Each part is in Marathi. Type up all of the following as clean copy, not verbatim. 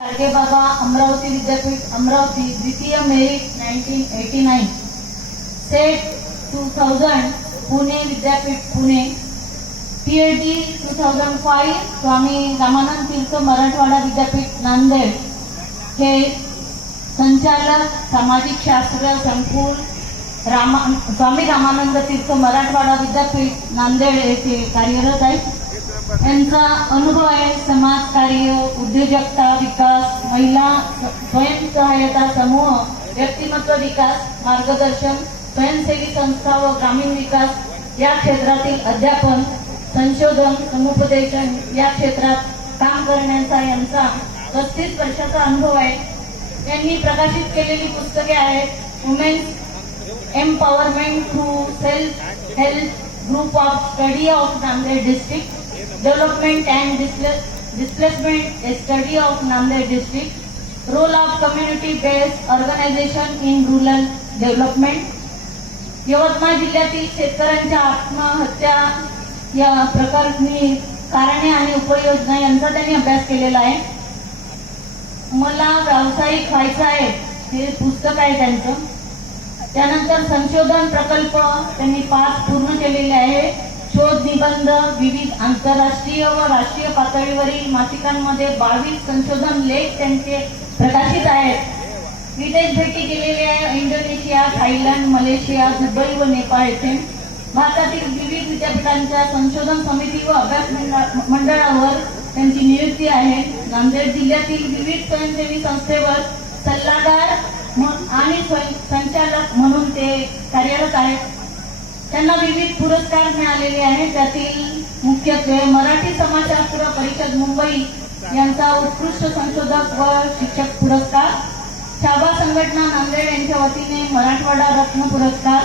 गाडगेबाबा अमरावती विद्यापीठ अमरावती द्वितीय मेरिट 1989 सेट 2000 पुणे विद्यापीठ पुणे पीएचडी 2005 स्वामी रामानंद तीर्थ मराठवाडा विद्यापीठ नांदेड हे संचालक सामाजिक शास्त्र संकुल स्वामी रामानंद तीर्थ मराठवाडा विद्यापीठ नांदेड येथे कार्यरत आहेत। यांचा अनुभव आहे समाजकार्य, उद्योजकता विकास, महिला स्वयंसहायता समूह, व्यक्तिमत्व विकास, मार्गदर्शन, स्वयंसेवी संस्था व ग्रामीण विकास या क्षेत्रातील अध्यापन, संशोधन, समुपदेशन या क्षेत्रात काम करण्याचा यांचा 35 वर्षाचा अनुभव आहे। त्यांनी प्रकाशित केलेली पुस्तके आहेत women's empowerment through self help group of study of Nanded district, development and displacement a study of Nanded district, role of community based organisation in rural development, Yavatmal जिल्ह्यातील शेतकऱ्यांच्या आत्महत्या या प्रकरणी कारणे आणि उपाययोजना यांचा त्यांनी अभ्यास केलेला आहे। मला व्यावसायिक व्हायचं आहे हे पुस्तक आहे त्यांचं। त्यानंतर संशोधन प्रकल्प त्यांनी 5 पूर्ण केलेले आहे। शोध निबंध विविध आंतरराष्ट्रीय व राष्ट्रीय पातळीवरील मासिकांमध्ये 22 संशोधन लेख त्यांचे प्रकाशित आहेत। विदेश भेटी केलेले आहे इंडोनेशिया, थायलंड, मलेशिया, दुबई व नेपाळ येथे। भारतातील विविध विद्यापीठांच्या संशोधन समिती व अभ्यास मंडळावर त्यांची नियुक्ती आहे। नांदेड जिल्ह्यातील विविध स्वयंसेवी संस्थेवर सल्लागार आणि संचालक म्हणून ते कार्यरत आहेत। त्यांना विविध पुरस्कार मिळालेले आहेत। त्यातील मुख्यत्वे मराठी समाजशास्त्र परिषद मुंबई यांचा उत्कृष्ट संशोधक व शिक्षक पुरस्कार, शाबा संघटना नांदेड यांच्या वतीने मराठवाडा रत्न पुरस्कार,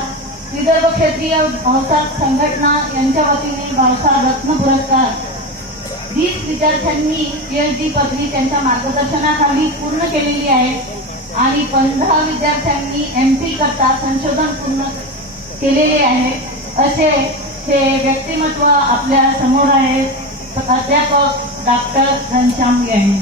विदर्भ क्षेत्रीय भावसार संघटना यांच्या वतीने भावसार रत्न पुरस्कार। 20 विद्यार्थ्यांनी पीएचडी पदवी त्यांच्या मार्गदर्शनाखाली पूर्ण केलेली आहे आणि 15 विद्यार्थ्यांनी एमफिल करता संशोधन पूर्ण केलेले आहे। असे हे व्यक्तिमत्व आपल्या समोर आहे। प्राध्यापक डॉक्टर घनश्याम यांनी।